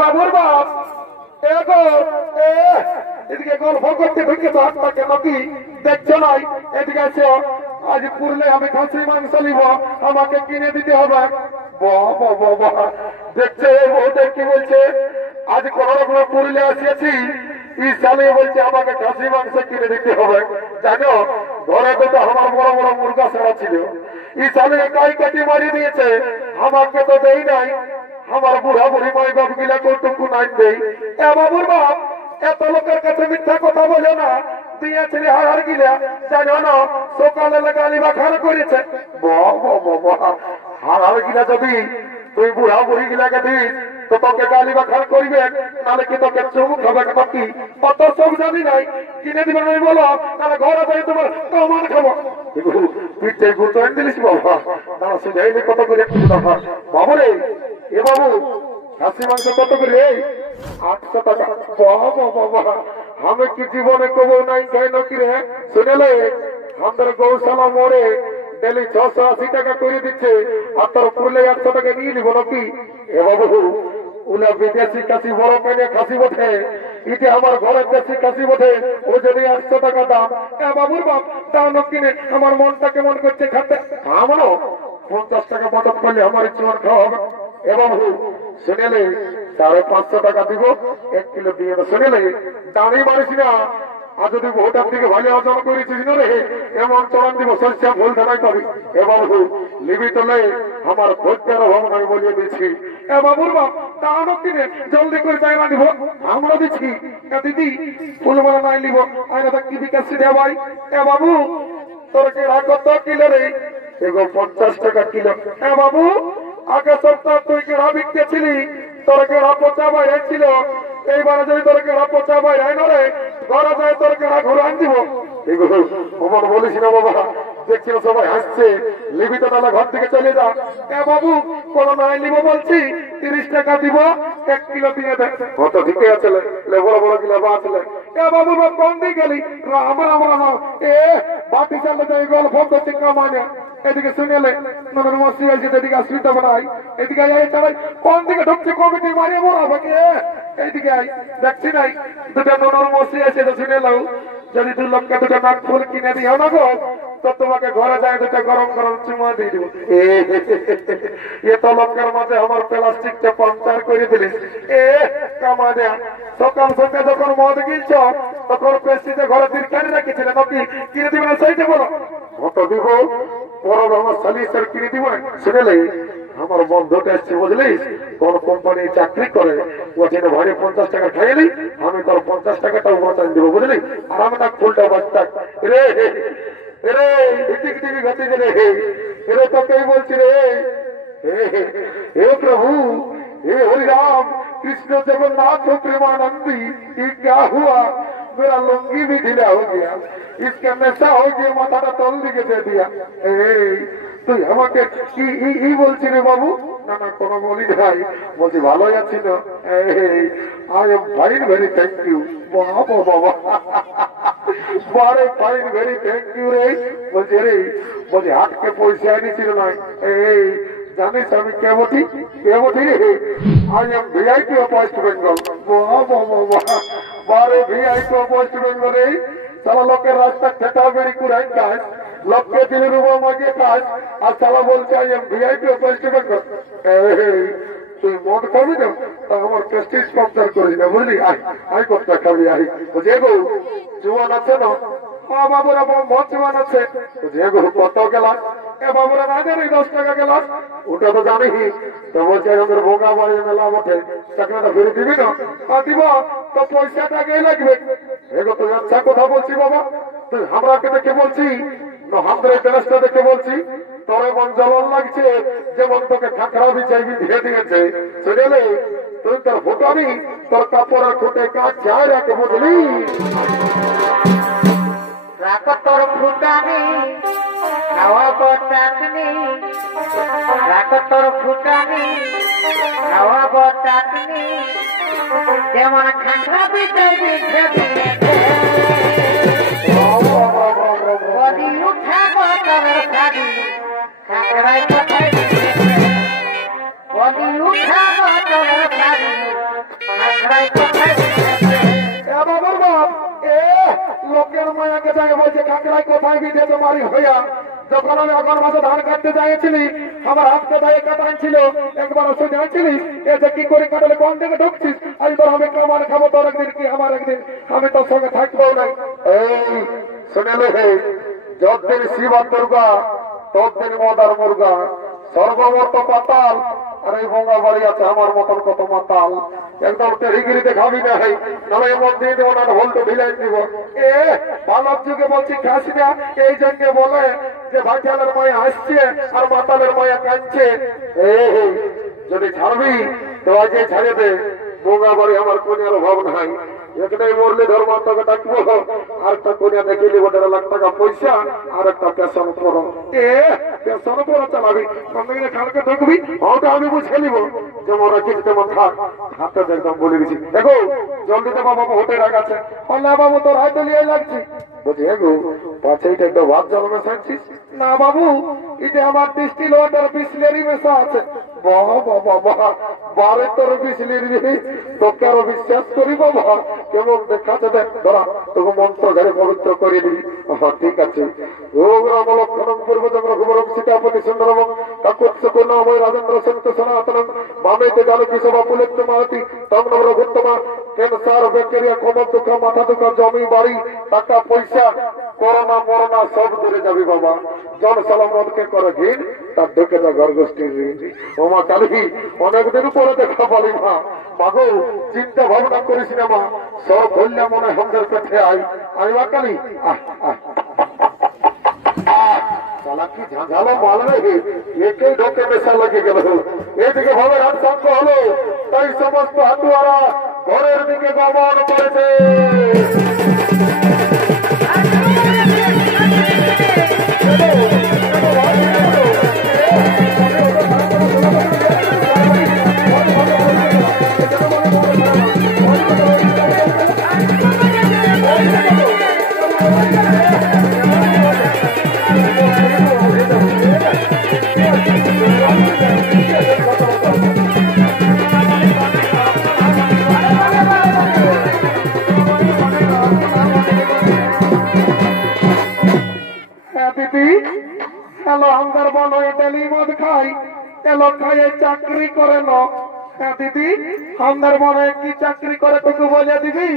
বাবুর বাপ এদিকে গল্প করতে ঢুকে তো আপনাকে নাকি দেখছো নাই, এদিকে আছে আজ পুরলে আমি খাসি মাংস নিব, আমাকে কিনে দিতে হবে। দেখছে বউদের কি বলছে, আজ কোন রকম পুরলে আসিয়াছি, ই সালে বলছে আমাকে খাসি মাংস কিনে দিতে হবে। জানো ঘরে তো আমার বড় বড় মুরগা ছাড়া ছিল, ই সালে গাই কাটি মারি দিয়েছে, আমাকে তো দেই নাই। আমার বুড়া বুড়ি মাই বাপ গিলা কৌটুকু নাই দেই। এ বাবুর বাপ এত লোকের কাছে মিথ্যা কথা বলে না, দিয়েছিলি হার গিলা জানো না সকালে গালি বা খান করেছে। হার গিলা যদি তুই বুড়া বুড়ি গিলাকে দিস তো তোকে গালি বা খান করবে, নাহলে কি তোকে চুমুক হবে নাকি? অত সব জানি নাই, কিনে দিবে নাই বলো, তাহলে ঘরে যাই তোমার কমান খাবো। পিঠে গুরুত্ব দিলিস বাবা, তারা সুঝাইলে কত করে বাবু রে। এ বাবু খাসি মাংস কত করে? 800 টাকা। বাবা আমি কি জীবনে কবো নাই খাই নাকি রে? শুনেলে আমাদের গৌশালা মোড়ে ডেলি 680 টাকা করে দিচ্ছে, আর তোর পুরলে 100 টাকা নিয়ে নিব নাকি? এ বাবু উলা বিদেশি খাসি বড় কেনে খাসি বটে, ইটে আমার ঘরের দেশি খাসি বটে, ও যদি 800 টাকা দাম। এ বাবুর বাপ দাও না কিনে, আমার মনটা কেমন করছে খাতে। আমারও 50 টাকা বটত করলে আমার জীবন খাওয়া হবে। এ বাবু শুনেলে 550 টাকা দিব, 1 কিলো দিয়ে দেবো। শুনেলে দাঁড়িয়ে মারিস না, আর যদি ভোটার থেকে ভালো অর্জন করেছিস না রে, এমন চলান দিব সস্যা ভুল ধারাই পাবি। এ বাবু লিবি তো নেই, আমার খোঁজটার অভাব আমি বলিয়ে দিচ্ছি। এ বাবুর বাপ দাঁড়ানো কিনে জলদি করে জায়গা দিব, আমরা দিচ্ছি। দিদি ফুলমালা নাই নিব, আয়না কি বিকাশ দেওয়া ভাই। এ বাবু তোর কেড়া কত কিলো রে? এগো 50 টাকা কিলো। এ বাবু আগে সপ্তাহ তুই কেড়া বিকতেছিলি, তোর কেড়া পচা বাইরে ছিল, এইবারে যদি তোর কেড়া পচা বাইরে না রে, ঘরে যায় তোর কেড়া ঘুরে আন দিব। এগুলো ওমন বলিস না বাবা, দেখছিল সবাই হাসছে, লিবি তো তাহলে ঘর থেকে চলে যা। এ বাবু কোন নাই নিব বলছি, 30 টাকা দিব, 1 কিলো দিয়ে দেয়। কত ঠিকই আছে বড় বড় কিলো বাঁচলে। এ বাবু কোন দিকে গেলি? আমার এ বাটি চালে যাই গল্প করছি কামানে। এদিকে শুনেলে নতুন মসি হয়েছে, এদিকে আসবি তো নাই, এদিকে চালাই কোন দিকে ঢুকছে কমিটি মারিয়ে বড় আমাকে। এইদিকে দেখছি নাই দুটো নতুন মসি আছে, তো শুনে লাও যদি 2 লক্ষ দুটো নাক ফুল কিনে দিও না গো, তো তোমাকে ঘরে যায় দুটো গরম গরম চুমা দিয়ে দিব। এত লোকের মাঝে আমার প্লাস্টিকটা পাঞ্চার করে দিলিস। কামা দেয়া সকাল সকাল যখন মদ গিলছ তখন পেস্টিতে ঘরে তিরকারি রাখিছিলে নাকি, কিনে দিবে না সেইটা বলো। কত দিব? বড় আমার সালিসের কিনে দিব। শুনেলে আমার বন্ধুটা এসছে বুঝলিস, কোন কোম্পানি চাকরি করে, ও যেন ভারী 50 টাকা খাইলি, আমি তোর 50 টাকাটাও বাঁচান দিব বুঝলি, আর আমি না ফুলটা বাঁচতাম রে। রে এদিক দিকে গতি রে, এরে তোকেই বলছি রে। हे प्रभु, हे हरि राम, कृष्ण जगन्नाथ प्रेमानंदी, ये क्या हुआ? मेरा लुंगी भी ढीला हो गया, इसका नशा हो गया, माथा तल दिखे दे दिया। তুই আমাকে কি বলছি রে বাবু? না না কোনো বলি ভাই, বলছি ভালোই আছি না। I am fine, very thank you. বাবা বাবা বারে ফাইন, ভেরি থ্যাংক ইউ রে। বলছি রে, বলছি হাটকে পয়সা এনেছিল না, জানিস আমি কে বটি? কে বটি? I am VIP of West Bengal. বারে ভিআইপি অফ ওয়েস্ট বেঙ্গল রে। সারা লোকের রাস্তা খেটা বেড়ি কুড়াই কাজ, লোককে দিলে রুবা মাগিয়ে কাজ, আর সালা বলছে I am VIP of West Bengal. তুই মদ খাবি না, তা আমার প্রেস্টিজ স্পন্সর করিস না বুঝলি, আই কতটা খাবি আই। বুঝে গো জুয়ান আছে না? হ্যাঁ বাবুরা মদ জুয়ান আছে। বুঝে গো কত গেলাস? এ বাবুরা না জানি 10 টাকা গেলাস, ওটা তো জানি। তো বলছে আমাদের ভোগা বাড়ি মেলা বটে, টাকাটা ফেরত দিবি না? দিব, তো পয়সাটা আগে লাগবে। এগো তুই আচ্ছা কথা বলছি বাবা, তুই আমরাকে দেখে বলছি নহন্দের ড্রেসটা দেখে বলছি তোর এমন জ্বলন লাগছে যেমন তোকে খাকড়া বিছাইবি দিয়ে দিয়েছে সেজলে তুই তোর ফুটাবি তোর কাপড়ের খুঁটে কাজ যায় রাখে বুঝলি রাখো তোর ফুটানি খাওয়াবো চাটনি রাখো তোর ফুটানি খাওয়াবো চাটনি যেমন খাঁকড়া বিছাইবি দিয়ে দিয়েছে বদি উঠাবো তোর শাড়ি খাঁকড়ায় কোথায় দিয়েছে বদি উঠাবো তোর শাড়ি খাঁকড়ায় কোথায় দিয়েছে বাবার বাপ লোকের মায়াকে যাই বলছে কাকড়াই কোথায় বিধে তোমারই হইয়া যখন আমি আগর মাসে ধান কাটতে যাইছিলি আমার হাতকে দায়ে কাটাইছিল একবার ওষুধ যাইছিলি এ যে কি করে কাটালে কোন দিকে ঢুকছিস আজ তোর আমি কামান খাবো তোর একদিন কি আমার একদিন আমি তোর সঙ্গে থাকবো নাই এই শুনেলে হে যতদিন শিব আর দুর্গা ততদিন মদার মুর্গা সর্বমত পাতাল আর এই বঙ্গা বাড়ি আছে আমার মতন কত মাতাল একদম টেরিগিরিতে খাবি না হয় নাহলে এর মধ্যে দেবো না হোলটা ঢিলাই দিব মানব যুগে বলছি খাসি না এই জন্য বলে যে ভাটিয়ালের মায়া আসছে আর মাতালের মায়া কাঁদছে যদি ছাড়বি তো আজকে ছাড়ে দে বঙ্গা বাড়ি আমার কোনের অভাব নাই একটাই মরলে ধর্মাত্মাকে ডাকবো আর একটা কোনিয়া দেখে নিব 1.5 লাখ টাকা পয়সা আর একটা পেশন পড়ো পেশন পড়ো চালাবি সঙ্গে খালকে ঢুকবি ওটা আমি বুঝে নিব যে মোরা কিছু তেমন থাক হাতে একদম বলে দিচ্ছি দেখো জলদিতে বাবা হোটে রাখাচ্ছে বললে বাবু তোর হাতে নিয়ে লাগছি বলছি গো পাঁচ এইটা একটা ভাত জল মেশাচ্ছিস না বাবু এটা আমার ডিস্টিল ওয়াটার বিসলেরি মেশা আছে বাবা বাবা বারে তোর বিসলেরি তোকে আরো বিশ্বাস করি বাবা কেমন দেখাচ্ছে দেখ ধরা তোকে মন্ত্র ধরে পবিত্র করে দিবি ঠিক আছে ওম রাম লক্ষণম পূর্বজম রঘুবরম সীতাপতি সুন্দরম কাকুৎস করুণাময় রাজেন্দ্র সন্ত সনাতনম মামেতে জালকি সভা পুলিত মাতি তম নম রঘুত্তমা ক্যান্সার ব্যাকটেরিয়া কোমর দুঃখ মাথা দুঃখ জমি বাড়ি টাকা পয়সা করোনা মরোনা সব দূরে যাবি বাবা জন সালামতকে করে ঘিন তার ঢুকে যা গর্গোষ্ঠীর ঋণ ওমা কালী অনেকদিন পরে দেখা পারি মা মাগো চিন্তা ভাবনা করিস না মা সব বললে মনে আমাদের পেটে আই মা কালী কি ঝাঁঝালো মাল রে একে ঢোকে মেশা লেগে গেল এদিকে ভাবে রাত শান্ত হলো তাই সমস্ত হাতুয়ারা ঘরের দিকে গমন করেছে চাকরি করে না দিদি আমাদের মনে কি চাকরি করে তোকে বলে দিবি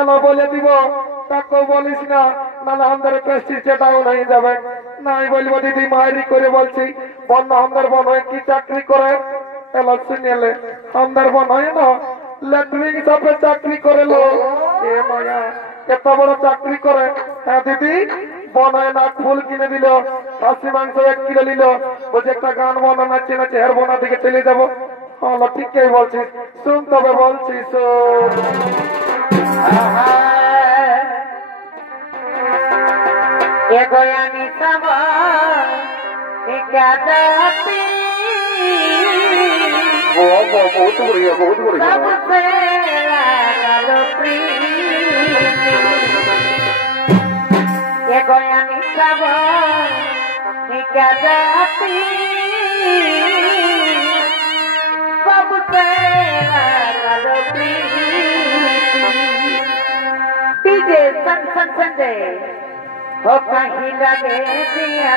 এলো বলে দিব তাকে বলিস না নাহলে আমাদের প্রেস্টিজটা ডাউন হয়ে যাবে নাই বলবো দিদি মায়েরি করে বলছি বন্ধ আমাদের মনে কি চাকরি করে এলো শুনেলে আমাদের মনে হয় না লেটরিং সাপে চাকরি করে লো এ মায়া এত বড় চাকরি করে হ্যাঁ দিদি বনায় না ফুল কিনে দিল খাসি মাংস 1 কিলো নিল বলছে একটা গান বনা নাচছে নাচে হের বোনা দিকে চলে যাবো হলো ঠিকই বলছিস শুন তবে বলছিস बहुत बढ़िया बहुत बढ़िया गोयानी सब क्या जाती सबसे डीजे सन सन संजय हो कहीं लगे दिया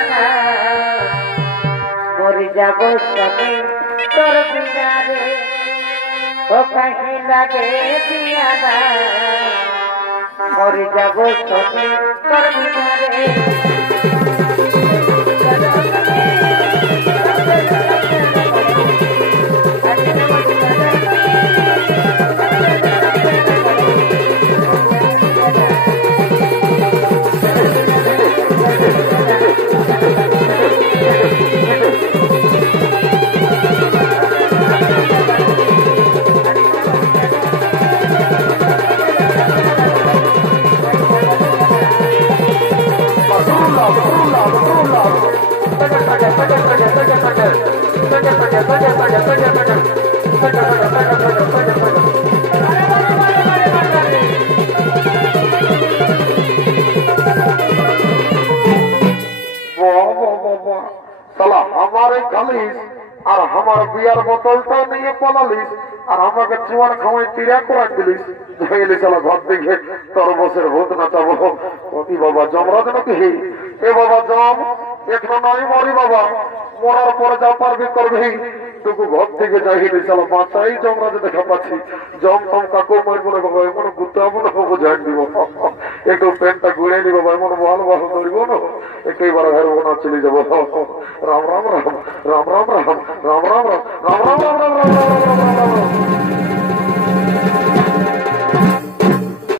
मोरी जाबो सने तोर बिना रे हो कहीं लगे दिया मोरी जाबो सने तोर बिना रे বানালিস আর আমাকে চুয়ার খাওয়াই তিরা করে দিলিস গেলি চলো ঘর থেকে তোর বসের ভূত নাচাবো অতি বাবা জমরাজ নাকি এ বাবা জম এখনো নয় মরি বাবা মরার পরে যা পারবি করবি টুকু ঘর থেকে যাই চলো বাঁচাই জমরাজ দেখা পাচ্ছি জম টম কাকু মারবো না বাবা এমন গুতাবো না বাবু ঝাড় দিব একটু প্যান্টটা ঘুরে নি বাবা এমন ভালো ভালো ধরব না একটু এবার হারবো না চলে যাবো রাম রাম রাম রাম রাম রাম রাম রাম রাম রাম রাম রাম রাম রাম রাম